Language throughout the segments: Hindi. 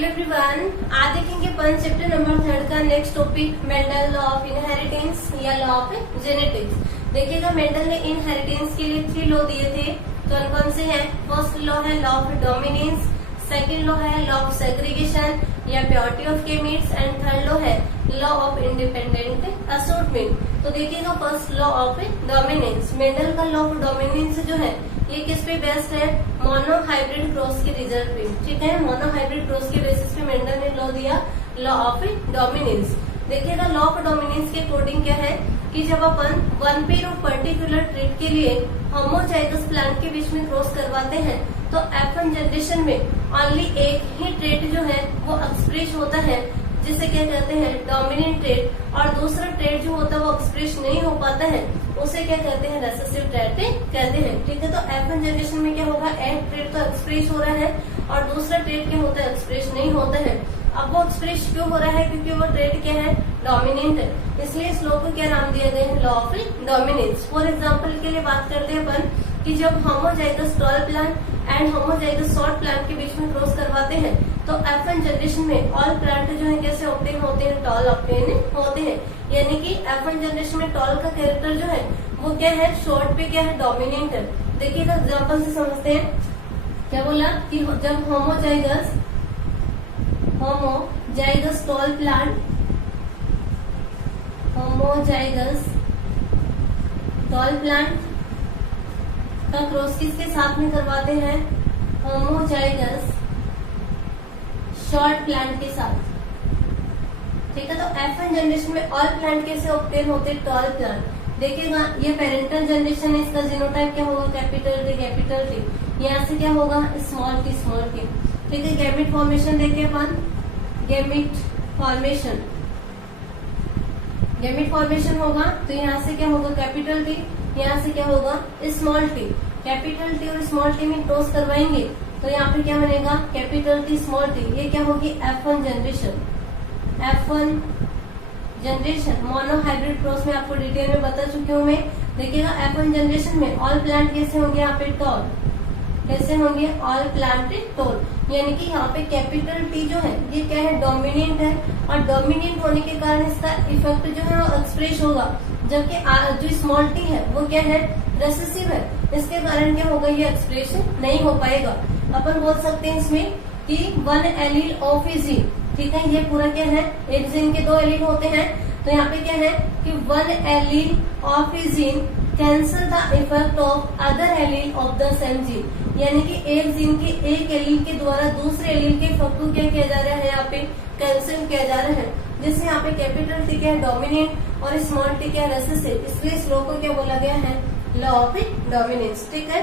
हेलो एवरीवन, आज देखेंगे अपन चैप्टर नंबर 3 का next topic Mendel law of inheritance या लॉ ऑफ जेनेटिक्स। देखिएगा मेंडल ने इनहेरिटेंस के लिए 3 लॉ दिए थे। कौन कौन से हैं? फर्स्ट लॉ है law of dominance, second law है लॉ ऑफ सेग्रीगेशन या purity of gametes and third law है लॉ ऑफ इंडिपेंडेंट असॉर्टमेंट। तो देखिएगा first law of dominance, Mendel का लॉ ऑफ डोमिनेंस जो है ये किस पे बेस्ड है? मोनो हाइब्रिड क्रॉस के रिजल्ट पे। ठीक है, मोनो हाइब्रिड क्रॉस के बेसिस पे मेंडल ने लॉ दिया लॉ ऑफ डोमिनेंस। देखिएगा लॉ ऑफ डोमिनेंस के अकॉर्डिंग क्या है कि जब अपन one pair of particular trait के लिए होमोजाइगस प्लांट के बीच में क्रॉस करवाते हैं तो F1 जनरेशन में ओनली एक ही ट्रेट जो है वो एक्सप्रेस होता है, जिसे क्या कहते हैं डोमिनेंट ट्रेट, और दूसरा ट्रेट जो होता है वो एक्सप्रेस नहीं हो पाता है, उसे क्या कहते हैं रेसेसिव ट्रेट कहते हैं। ठीक है, तो F1 जनरेशन में क्या होगा, एक ट्रेट तो एक्सप्रेस हो रहा है और दूसरा ट्रेट क्या होता है एक्सप्रेस नहीं होता है। अब वो एक्सप्रेस क्यों हो रहा है? क्योंकि वो ट्रेट क्या है डोमिनेंट है, इसलिए इस लॉ को क्या नाम दिया गया है law of dominance. For example के लिए बात करते हैं अपन कि जब homozygous tall plant and homozygous short plant के बीच में क्रॉस करवाते हैं तो F1 जनरेशन में ऑल प्लांट जो है कैसे ऑब्टेन होते हैं, टॉल ऑब्टेन होते हैं। यानी कि F1 जनरेशन में टॉल का कैरेक्टर जो है वो क्या है, शॉर्ट पे क्या है डोमिनेंट है। देखिएगा एग्जाम्पल से समझते हैं। क्या बोला कि जब होमोजाइगस टॉल प्लांट का क्रॉस किसके साथ में करवाते हैं? होमोजाइगस शॉर्ट प्लांट के साथ। ठीक है, तो F1 जनरेशन में ऑल प्लांट कैसे ऑब्टेन होते हैं? Tall plant. देखिएगा ये पेरेंटल जनरेशन है, इसका जीनोटाइप क्या होगा? Capital T. यहाँ से क्या होगा? Small T. ठीक है, गैमेट फॉर्मेशन देखिए अपन, गैमेट फॉर्मेशन होगा तो यहाँ से क्या होगा कैपिटल टी, यहाँ से क्या होगा स्मॉल टी। कैपिटल टी और स्मॉल टी में क्रॉस करवाएंगे तो यहाँ पे क्या बनेगा कैपिटल टी स्मॉल टी। ये क्या होगी F1 generation mono hybrid cross में आपको डिटेल में बता चुकी हूँ मैं। देखिएगा F1 जनरेशन में ऑल प्लांट कैसे होंगे? यहाँ पे टॉल कैसे होंगे? All plant tall. यानी कि यहाँ पे कैपिटल टी जो है ये क्या है डोमिनेंट है, और डोमिनेंट होने के कारण इसका इफेक्ट जो है वो एक्सप्रेस होगा, जबकि जो स्मॉल टी है वो क्या है रेसेसिव है, इसके कारण क्या होगा ये एक्सप्रेशन नहीं हो पाएगा। अपन बोल सकते हैं इसमें कि one allele of a gene. ठीक है, ये पूरा क्या है एक जीन के 2 एलील होते हैं, तो यहाँ पे क्या है कि one allele of a gene cancel the effect of other allele of the same gene. यानी कि एक जीन के एक एलील के द्वारा दूसरे एलील के इफेक्ट को क्या किया जा रहा है यहाँ पे कैंसिल किया जा रहा है, जिससे यहाँ पे कैपिटल टी क्या है डोमिनेंट और स्मॉल टी क्या है रेसेसिव। इसलिए इस लॉ को क्या बोला गया है लॉ ऑफ डोमिनेंस। ठीक है,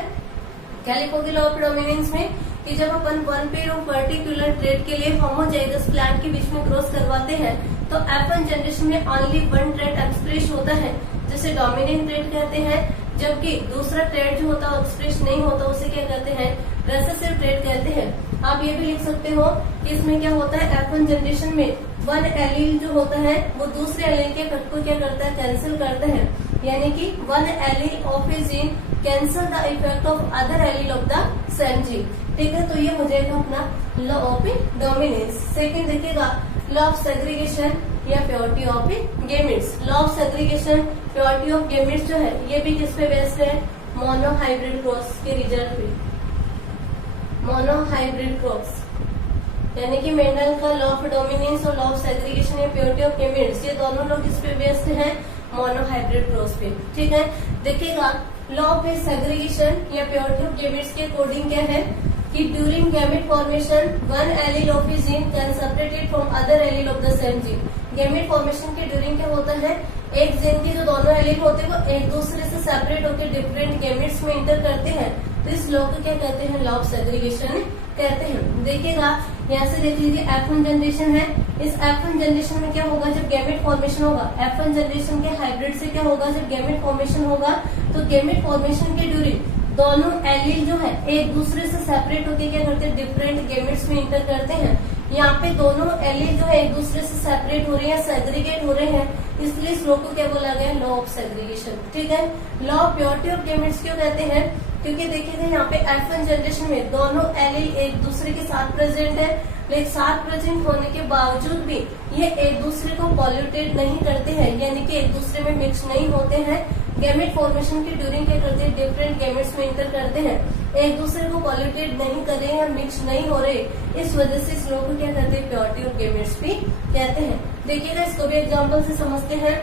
क्या लिखोगे लॉ ऑफ डोमिनेंस में कि जब अपन one pair of particular trait के लिए होमोजाइगस प्लांट के बीच में क्रॉस करवाते हैं तो F1 जनरेशन में ओनली वन ट्रेट एक्सप्रेस होता है, जिसे डोमिनेंट ट्रेट कहते हैं, जबकि दूसरा ट्रेट जो होता है एक्सप्रेस नहीं होता, उसे क्या कहते हैं रेसेसिव ट्रेट कहते हैं। आप ये भी लिख सकते हो कि इसमें क्या होता है F1 जनरेशन में वन एलील जो होता है वो दूसरे एलील के इफेक्ट को क्या करता है कैंसिल करता है। यानी कि one allele of a gene cancel the effect of other allele of the same gene. ठीक है, तो ये हो जाएगा अपना लॉ ऑफ डोमिनेंस। सेकंड देखिएगा लॉ ऑफ सेग्रीगेशन या purity of gametes. Law of segregation purity of gametes जो है ये भी किस पे बेस्ड है? मोनो हाइब्रिड क्रॉस के रिजल्ट पे। मोनो हाइब्रिड क्रॉस यानी कि मेंडल का लॉ ऑफ डोमिनेंस और लॉ ऑफ सेग्रीगेशन या प्योरिटी ऑफ गेमिट्स ये दोनों लोग किस पे बेस्ड हैं? मोनो हाइब्रिड क्रॉस पे। ठीक है, देखिएगा लॉ ऑफ सेग्रीगेशन या प्योरिटी ऑफ गेमिट्स के अकॉर्डिंग क्या है कि during gamete formation one allele of a gene can separated from other allele of the same gene. Gamete formation के ड्यूरिंग क्या होता है एक जीन के जो दोनों एलील होते हैं वो एक दूसरे से सेपरेट होकर डिफरेंट गैमेट्स में इंटर करते हैं, तो इस लॉ को क्या कहते हैं लॉ ऑफ सेग्रीगेशन कहते हैं। देखिएगा यहाँ से देख लीजिए F1 जनरेशन है, इस F1 जनरेशन में क्या होगा जब गैमेट फॉर्मेशन होगा F1 जनरेशन के हाइब्रिड से क्या होगा जब गैमेट फॉर्मेशन होगा तो गैमेट फॉर्मेशन के ड्यूरिंग दोनों एलील जो है एक दूसरे से सेपरेट होकर क्या करते हैं डिफरेंट गैमेट्स में इंटर करते हैं। यहाँ पे दोनों एलील जो है एक दूसरे से सेपरेट हो रहे हैं सेग्रीगेट हो रहे हैं, इसलिए इस लॉ को क्या बोला गया लॉ ऑफ सेग्रीगेशन। ठीक है, law of purity of gametes क्यों कहते हैं क्योंकि देखिएगा यहाँ पे F1 जनरेशन में दोनों एलील एक दूसरे के साथ प्रेजेंट है, लेकिन साथ प्रेजेंट होने के बावजूद भी ये एक दूसरे को पॉल्यूटेड नहीं करते हैं, यानी कि एक दूसरे में मिक्स नहीं होते हैं। गैमेट फॉर्मेशन के ड्यूरिंग क्या करते हैं, डिफरेंट गैमेट्स में इंटर करते हैं, एक दूसरे को पॉल्यूटेड नहीं कर रहे हैं, मिक्स नहीं हो रहे, इस वजह से इस लोग को क्या कहते हैं, प्योरिटी ऑफ गैमेट्स भी कहते हैं। देखिएगा इसको भी एग्जाम्पल से समझते हैं।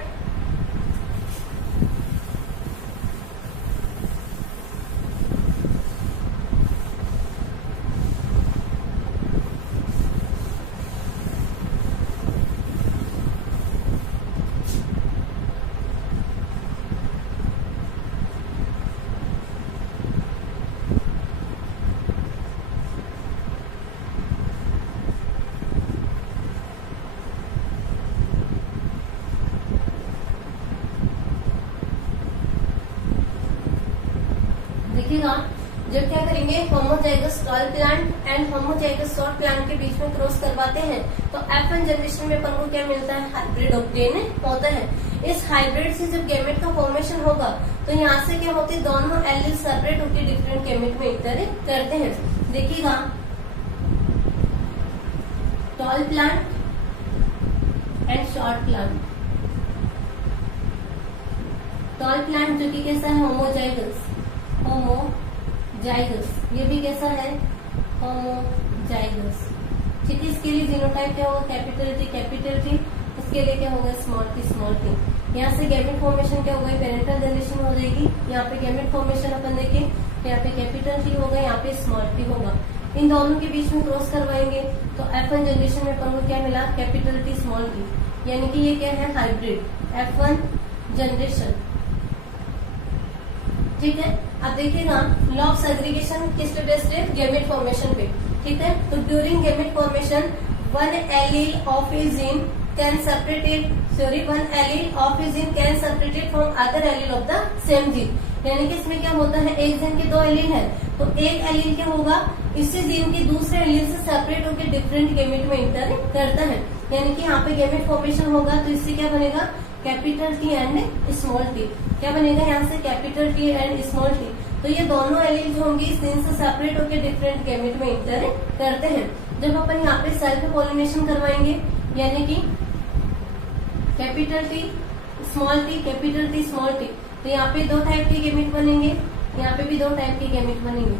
देखिएगा जब क्या करेंगे, homozygous tall plant and homozygous short plant के बीच में क्रॉस करवाते हैं तो F1 जनरेशन में अपन को क्या मिलता है, हाइब्रिड ऑब्टेन होता है। इस हाइब्रिड से जब गैमेट का फॉर्मेशन होगा तो यहाँ से क्या होती है, दोनों एलील सेपरेट होकर डिफरेंट गैमेट में इंटर करते हैं। देखिएगा tall plant and short plant. Tall plant जो कि कैसा है, होमोजाइगस, ये भी कैसा है, होमोजाइगस। ठीक है, इसके लिए जीनोटाइप क्या होगा, कैपिटल टी, इसके लिए क्या होगा, स्मॉल टी। यहाँ से गैमेट फॉर्मेशन क्या होगा, पेरेंटल जनरेशन हो जाएगी। यहाँ पे गैमेट फॉर्मेशन अपन देखें, यहाँ पे कैपिटल टी होगा, यहाँ पे स्मॉल टी होगा। इन दोनों के बीच में क्रॉस करवाएंगे तो F1 जनरेशन में अपन को क्या मिला, कैपिटल टी स्मॉल टी, यानी कि ये क्या है, हाइब्रिड F1 जनरेशन। ठीक है, अब देखिएगा लॉ ऑफ सेग्रीगेशन किस पे बेस्ड है, गैमेट फॉर्मेशन पे। ठीक है, तो during gamete formation one allele of a gene can separated from other allele of the same gene. यानी कि इसमें क्या होता है, एक जीन के दो एलील है तो एक एलील क्या होगा, इसी जीन के दूसरे एलील से सेपरेट होकर डिफरेंट गैमेट में इंटर करता है। यानी कि यहाँ पे गैमेट फॉर्मेशन होगा तो इससे क्या बनेगा, capital T and small T. क्या बनेगा यहाँ से, capital T and small T. तो ये दोनों एलील जो होंगे इस जीन से सेपरेट होकर डिफरेंट गैमेट में इंटर करते हैं। जब अपन यहाँ पे सेल्फ पॉलिनेशन करवाएंगे, यानी कि capital T small T, capital T small T, तो यहाँ पे दो टाइप के गैमेट बनेंगे, यहाँ पे भी दो टाइप के गैमेट बनेंगे।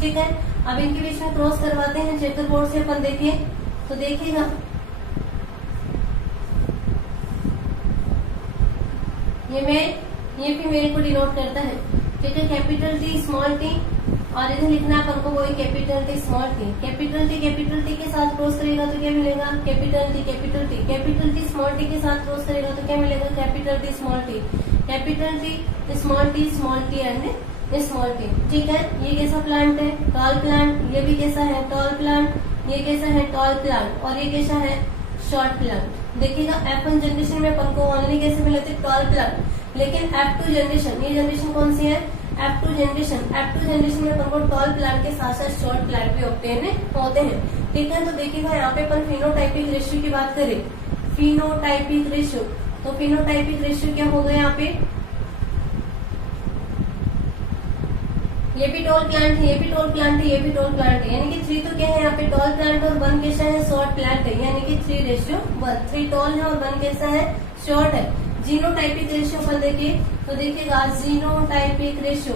ठीक है, अब इनके बीच में क्रॉस करवाते हैं चेकर बोर्ड से अपन देखिए तो देखिएगा ये फीमेल को डिनोट करता है। ठीक है, कैपिटल टी स्मॉल टी, और इधर लिखना है अपन को वही capital T small T. Capital T के साथ क्रॉस करेगा तो क्या मिलेगा, कैपिटल टी स्मॉल टी के साथ क्रॉस करेगा तो क्या मिलेगा, capital T small T and small T. ठीक है, ये कैसा प्लांट है, टॉल प्लांट, ये भी कैसा है, टॉल प्लांट, ये कैसा है, टॉल प्लांट, और ये कैसा है, शॉर्ट प्लांट। देखिएगा F1 जनरेशन में अपन को ओनली कैसे मिले थे, टॉल प्लांट, लेकिन F2 जनरेशन, ये जनरेशन कौन सी है, F2 जनरेशन में अपन को टॉल प्लांट के साथ साथ शॉर्ट प्लांट भी ऑब्टेन होते हैं। ठीक है, तो देखिएगा यहाँ पे अपन फिनोटाइपिक रेशियो की बात करें, फिनोटाइपिक रेशियो, तो फिनोटाइपिक रेशियो क्या होगा, यहाँ पे ये भी टॉल प्लांट है, ये भी टॉल प्लांट है, ये भी टॉल प्लांट है, यानी कि 3 तो क्या है यहाँ पे टॉल प्लांट और 1 कैसा है, शॉर्ट प्लांट है, यानी कि 3:1, 3 टॉल है और 1 कैसा है, शॉर्ट है। जीनोटाइपिक रेशियो पर देखिए तो देखिएगा जीनोटाइपिक रेशियो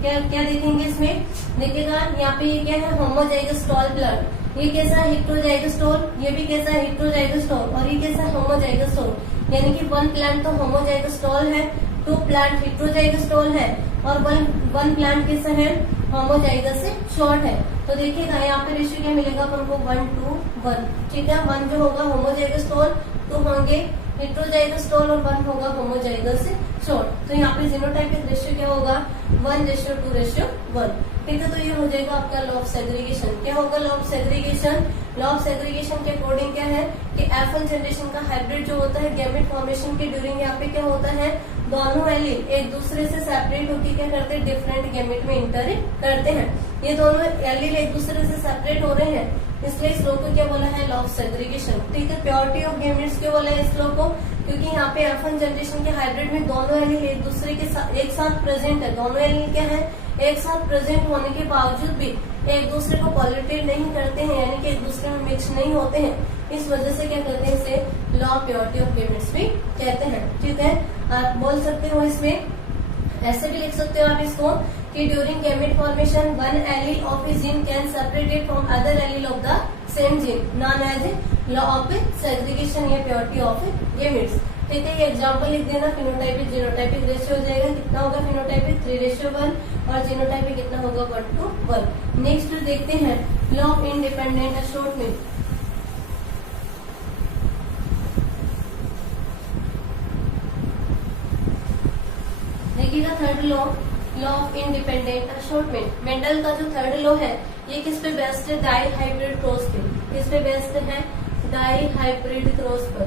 क्या देखेंगे इसमें, देखिएगा यहाँ पे ये क्या है, होमोजाइगस टॉल प्लांट, ये कैसा है, हेट्रोजाइगस टॉल, ये भी कैसा है, हेट्रोजाइगस टॉल, और ये कैसा है, होमोजाइगस टॉल। यानी कि 1 प्लांट तो होमोजाइगस टॉल है, 2 प्लांट हेट्रोजाइगस टॉल है, और 1 प्लांट कैसा है, होमोजाइगस से शॉर्ट है। तो देखिएगा यहाँ पे रेशियो क्या मिलेगा अपन को, 1:1। ठीक है, 1 जो होगा होमोजाइगस टॉल, 2 होंगे हेट्रोजाइगस टॉल, और 1 होगा होमोजाइगस से शॉर्ट। तो यहाँ पे जीनोटाइपिक रेशियो क्या होगा, 1:2:1। ठीक है, तो ये हो जाएगा आपका लॉ ऑफ सेग्रीगेशन। क्या होगा law of segregation, law of segregation के अकॉर्डिंग क्या है कि F1 जनरेशन का हाइब्रिड जो होता है गैमेट फॉर्मेशन के ड्यूरिंग यहाँ पे क्या होता है, दोनों एलील एक दूसरे से सेपरेट होकर क्या करते हैं, डिफरेंट गैमेट में इंटर करते हैं। ये दोनों एलील एक दूसरे से सेपरेट हो रहे हैं, इसलिए इस लॉ को क्या बोला है, लॉ ऑफ सेग्रीगेशन। ठीक है, प्योरिटी ऑफ गैमेट्स क्यों बोला है इस लॉ को, क्योंकि यहाँ पे F1 जनरेशन के हाइब्रिड में दोनों एलील एक दूसरे के साथ एक साथ प्रेजेंट है। दोनों एलील क्या है, एक साथ प्रेजेंट होने के बावजूद भी एक दूसरे को पॉलिटेट नहीं करते हैं, यानी कि एक दूसरे में मिक्स नहीं होते हैं। इस वजह से क्या कहते हैं, इसे law of purity of gametes भी कहते हैं। ठीक है, आप बोल सकते हो इसमें ऐसे भी लिख सकते हो आप इसको कि during gamete formation one allele of a gene can separated from other allele of the same gene, known as law of segregation या प्योरिटी ऑफ गैमेट्स। ठीक है, ये एग्जांपल लिख देना, फिनोटाइपिक जीनोटाइपिक रेशियो हो जाएगा, कितना होगा फिनोटाइपिक 3:1 और जीनोटाइपिक कितना होगा 1:1। नेक्स्ट देखते हैं लॉ ऑफ इंडिपेंडेंट असॉर्टमेंट। देखिएगा third law, law of independent assortment. Mendel का जो थर्ड लॉ है ये किस पे बेस्ड है, डाई हाइब्रिड क्रॉस पे। किस पे बेस्ड है, डाई हाइब्रिड क्रॉस पर।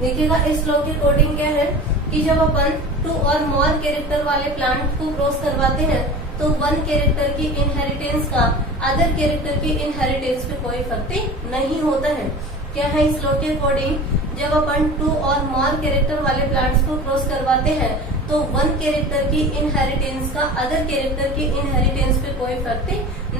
देखिएगा इस लॉ के अकॉर्डिंग क्या है कि जब अपन 2 और मोर कैरेक्टर वाले प्लांट को क्रॉस करवाते हैं तो 1 कैरेक्टर की इनहेरिटेंस का अदर कैरेक्टर की इनहेरिटेंस पे कोई इफेक्ट नहीं होता है। क्या है इस लॉ के अकॉर्डिंग, जब अपन 2 और मोर कैरेक्टर वाले प्लांट्स को क्रॉस करवाते हैं तो 1 कैरेक्टर की इनहेरिटेंस का अदर कैरेक्टर की इनहेरिटेंस पे कोई इफेक्ट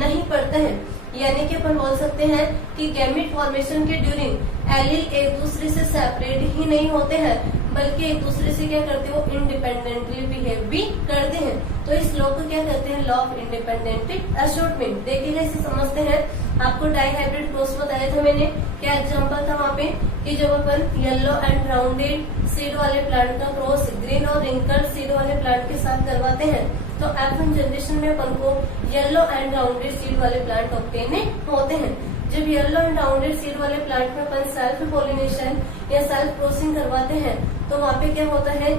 नहीं पड़ता है। यानी कि अपन बोल सकते हैं कि गैमेट फॉर्मेशन के ड्यूरिंग एलील एक दूसरे से सेपरेट ही नहीं होते हैं, बल्कि एक दूसरे से क्या करते हैं, वो इंडिपेंडेंटली बिहेव भी करते हैं। तो इस लॉ को क्या कहते हैं, लॉ ऑफ इंडिपेंडेंट असॉर्टमेंट। देखिएगा इसे समझते हैं। आपको डाई हाइब्रिड क्रॉस बताया था मैंने, क्या एग्जांपल था वहाँ पे कि जब अपन येलो एंड राउंडेड सीड वाले प्लांट का क्रॉस ग्रीन और रिंकल्ड सीड वाले प्लांट के साथ करवाते हैं तो F1 जनरेशन में अपन को येलो एंड राउंडेड सीड वाले प्लांट ऑब्टेन होते हैं। जब येलो एंड राउंडेड सीड वाले प्लांट में अपन सेल्फ पोलिनेशन या सेल्फ क्रॉसिंग करवाते हैं तो वहाँ पे क्या होता है,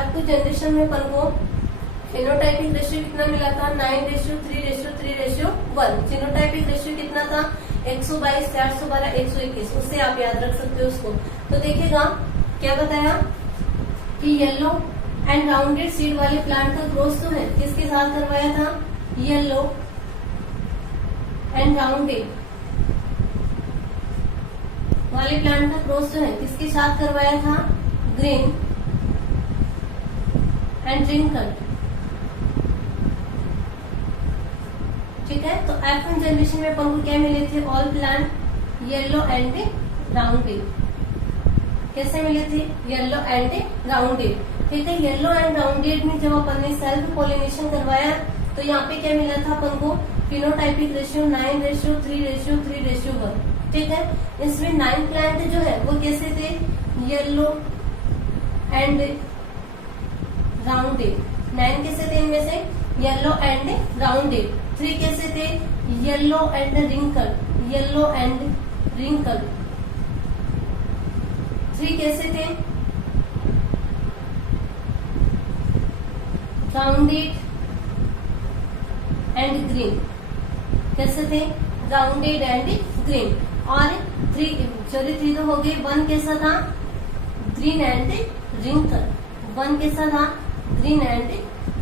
F2 जनरेशन में अपन को फिनोटाइपिक रेशियो कितना मिला था, 9:3:3:1। जीनोटाइपिक रेशियो कितना था, 122, 412, 121। उससे आप याद रख सकते हो उसको। तो देखिएगा क्या बताया कि येलो एंड राउंडेड सीड वाले प्लांट का क्रॉस जो है किसके साथ करवाया था, येलो एंड राउंडेड वाले प्लांट का क्रॉस जो है किसके साथ करवाया था, ग्रीन एंड रिंकल्ड। ठीक है, तो F1 जनरेशन में अपन को क्या मिले थे, all plant yellow and rounded. कैसे मिले थे, येलो एंड राउंडेड। ठीक है, येलो एंड राउंडेड में जब अपन ने सेल्फ पोलिनेशन करवाया तो यहाँ पे क्या मिला था अपन को, फिनोटाइपिक रेशियो 9:3:3:1। ठीक है, इसमें 9 प्लांट जो है वो कैसे थे, येलो एंड राउंडेड। 9 कैसे थे इनमें से, येलो एंड राउंडेड। 3 कैसे थे, yellow and wrinkle, yellow and wrinkle. 3 कैसे थे, राउंडेड एंड ग्रीन। कैसे थे, राउंडेड एंड ग्रीन। और 3 तो हो गए। 1 कैसा था, ग्रीन एंड रिंकल। 1 कैसा था, ग्रीन एंड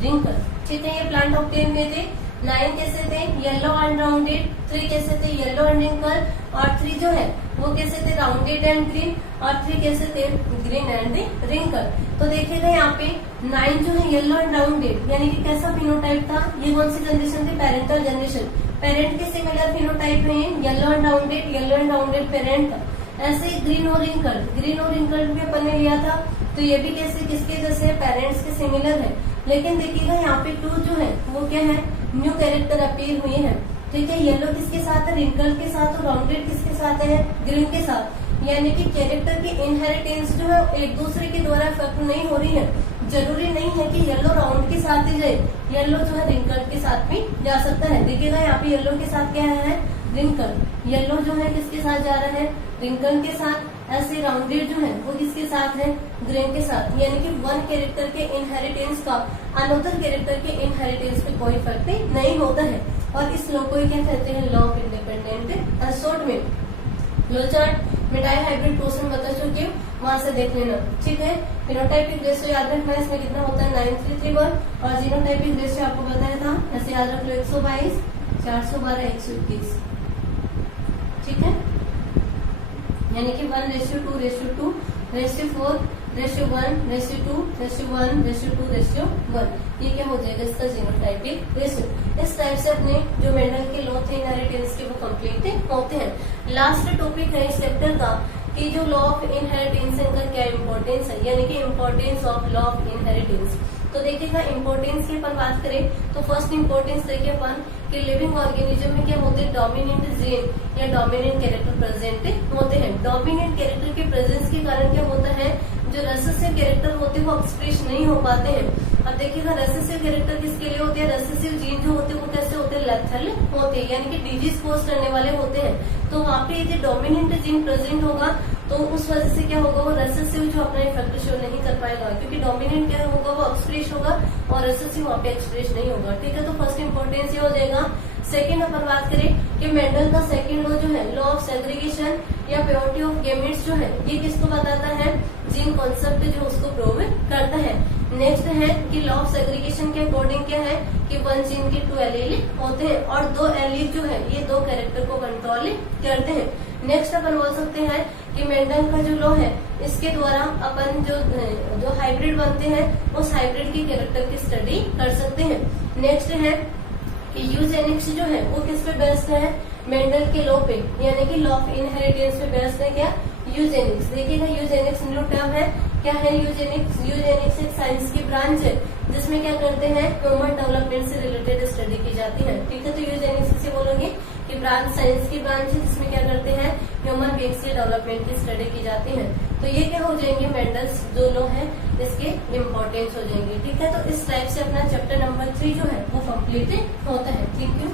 रिंकल। ठीक है, ये प्लांट ऑब्टेन हुए थे। 9 कैसे थे, येलो एंड राउंडेड। 3 कैसे थे, येलो एंड रिंकल। और 3 जो है वो कैसे थे, राउंडेड एंड ग्रीन। और 3 कैसे थे, ग्रीन एंड रिंकल। तो देखिएगा यहाँ पे 9 जो है येलो एंड राउंडेड, यानी कि कैसा फिनोटाइप था, ये कौन सी जनरेशन थी, पेरेंटल जनरेशन। पेरेंट के सिमिलर फिनोटाइप में yellow and rounded, yellow and rounded parent था। ऐसे ग्रीन और रिंकल, ग्रीन और रिंकल भी अपन ने लिया था तो ये भी कैसे किसके जैसे पेरेंट्स के सिमिलर है। लेकिन देखिएगा यहाँ पे 2 जो है वो क्या है, न्यू कैरेक्टर अपीयर हुए हैं। ठीक है, येलो किसके साथ है, रिंकल के साथ। और राउंडेड किसके साथ है, ग्रीन के साथ। यानी कि कैरेक्टर की इनहेरिटेंस जो है एक दूसरे के द्वारा इफेक्ट नहीं हो रही है। जरूरी नहीं है कि येलो राउंड के साथ ही जाए, येलो जो है रिंकल के साथ भी जा सकता है। देखिएगा यहाँ पे येलो के साथ क्या है, रिंकल। येलो जो है किसके साथ जा रहा है, रिंकल के साथ। ऐसे राउंडेड जो है वो किसके साथ है, ग्रीन के साथ। यानी कि 1 कैरेक्टर के इनहेरिटेंस का अनदर कैरेक्टर के इनहेरिटेंस पे कोई फर्क नहीं होता है। और इस लॉ को क्या कहते हैं, law of independent assortment. Low chart में डाई हाइब्रिड क्वेश्चन बता चुकी हूँ, वहां से देख लेना। ठीक है, फिनोटाइपिक रेशियो याद रखना, इसमें कितना होता है 9:3:1। और जीनोटाइपिक रेशियो आपको बताया था, ऐसे याद रख लो 122, 412, 121। ठीक है, यानी कि 1:2:2:4:1:1:2:1 ये क्या हो जाएगा इसका जीनोटाइपिक रेशियो। इस टाइप से अपने जो मेंडल के लॉ थे इनहेरिटेंस के वो कंप्लीट होते हैं। लास्ट टॉपिक है इस चैप्टर का कि जो लॉ ऑफ इनहेरिटेंस का क्या इंपॉर्टेंस है, यानी कि importance of law of inheritance. तो देखिएगा इंपॉर्टेंस की अपन बात करें तो फर्स्ट इंपॉर्टेंस देखिए अपन कि लिविंग ऑर्गेनिज्म में क्या होते हैं, डोमिनेंट जीन या डोमिनेंट कैरेक्टर प्रेजेंट होते हैं। डोमिनेंट कैरेक्टर के प्रेजेंस के कारण क्या होता है, जो रेसेसिव कैरेक्टर होते हैं वो एक्सप्रेस नहीं हो पाते हैं। अब देखिएगा रेसेसिव कैरेक्टर किसके लिए होते हैं, रेसेसिव जीन जो होते हैं वो कैसे होते हैं, लेथल होते हैं, यानी कि डिजीज कोज करने वाले होते हैं। तो वहाँ पे यदि डोमिनेंट जीन प्रेजेंट होगा तो उस वजह से क्या होगा, वो रेसेसिव जो अपना इफेक्ट शो नहीं कर पाएगा, क्योंकि डोमिनेंट क्या होगा वो एक्सप्रेस होगा और रेसेसिव वहाँ पे एक्सप्रेस नहीं होगा। ठीक है, तो फर्स्ट इंपॉर्टेंस ये हो जाएगा। सेकेंड अपन बात करें कि मेंडल का सेकेंड लॉ जो है, लॉ ऑफ सेग्रीगेशन या प्योरिटी ऑफ गेमेट्स जो है, ये किसको बताता है, जीन कॉन्सेप्ट जो उसको प्रूव करता है। नेक्स्ट है कि लॉ ऑफ सेग्रीगेशन के अकॉर्डिंग क्या है कि 1 जीन के 2 एलील होते हैं और 2 एलील जो है ये 2 कैरेक्टर को कंट्रोल करते हैं। नेक्स्ट अपन बोल सकते हैं कि मेंडल का जो लॉ है इसके द्वारा अपन जो हाइब्रिड बनते हैं उस हाइब्रिड की कैरेक्टर की स्टडी कर सकते हैं। नेक्स्ट है कि यूजेनिक्स जो है वो किस पे बेस्ड है, मेंडल के लॉ पे, यानी कि लॉ ऑफ इनहेरिटेंस पे बेस्ड है क्या, यूजेनिक्स। देखिएगा यूजेनिक्स न्यू टर्म है, क्या है यूजेनिक्स, यूजेनिक्स एक साइंस की ब्रांच है जिसमें क्या करते हैं, ह्यूमन डेवलपमेंट से रिलेटेड स्टडी की जाती है। ठीक है, तो यूजेनिक्स से बोलोगे कि ब्रांच साइंस की ब्रांच है जिसमें क्या करते हैं, ह्यूमन बीइंग्स के डेवलपमेंट की स्टडी की जाती है। तो ये क्या हो जाएंगे, मेंडल्स जो लॉ है इसके इम्पोर्टेंस हो जाएंगे। ठीक है, तो इस टाइप से अपना चैप्टर नंबर 3 जो है वो कंप्लीट होता है। Thank you.